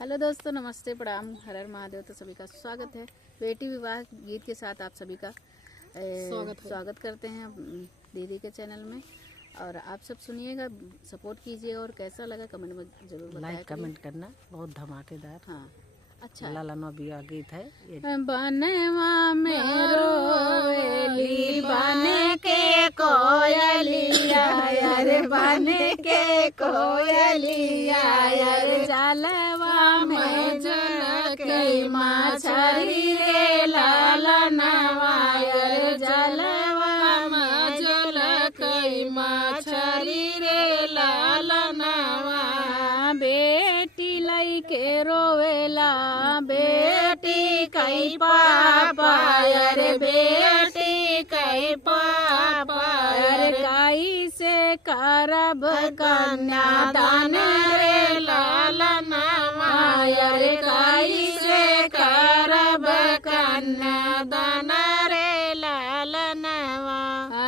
Hello दोस्तों, नमस्ते, प्रणाम, हर हर महादेव। तो सभी का स्वागत है बेटी विवाह गीत के साथ। आप सभी का स्वागत करते हैं दीदी के चैनल में। और आप सब सुनिएगा, सपोर्ट कीजिएगा और कैसा लगा कमेंट में जरूर बताइए। लाइक कमेंट करना। बहुत धमाकेदार, हाँ, अच्छा लाला बिया गीत है ये। बनवा में रोएली बने के कोयलिया, यार बने के कोयलिया, यार जलवा में झलके मछरी रे लालनवा, यार जलवा में झलके मछरी रे लालनवा। बेटी लइके रोवेला बेटी कई पापा, अरे बेटी कई पापा, अरे काई से करब कन्यादान रे लालनवा, अरे काई से करब कन्यादान रे लालनवा।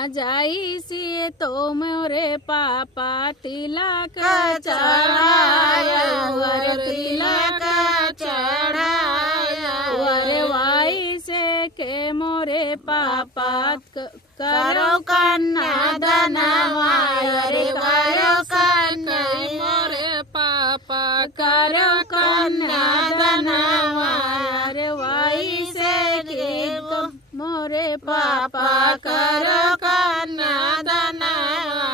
जाई सी तो मोरे पापा तिलक चढ़ाया, वर तिलक चढ़ाया, वर वाई से के मोरे पापा करो कन्यादानवा, अरे करो कन्या मोरे पापा करो कन्यादानवा, अरे वाई से के मोरे पापा करो कन्यादानवा।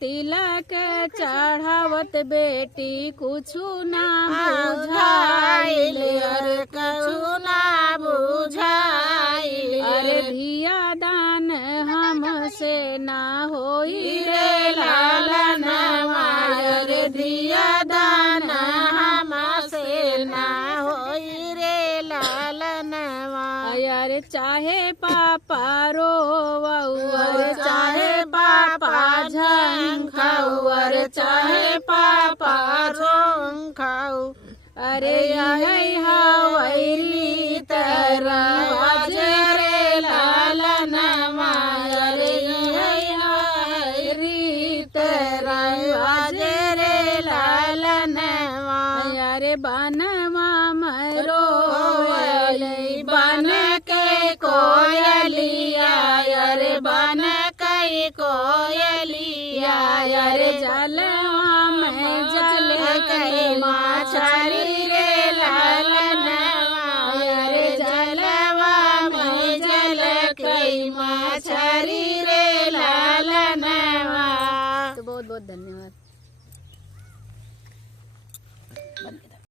तिलक चढ़ावत बेटी कुछु ना बुझाइल, अरे कुछु ना बुझाइल, अरे धिया दान हमसे ना होई रे लालनवा, अरे धिया दान हमसे ना होई रे लालनवा। अरे चाहे पापा रोवऊ, अरे चाहे पापा झंखाऊ, अरे चाहे पापा झंखाऊ, अरे यही हवैली तरवाज रे लालनवा, अरे यही हवैली तरवाज रे लालनवा। अरे बनवा मरो बन के कोयलिया, अरे बन के कोयलिया, अरे जल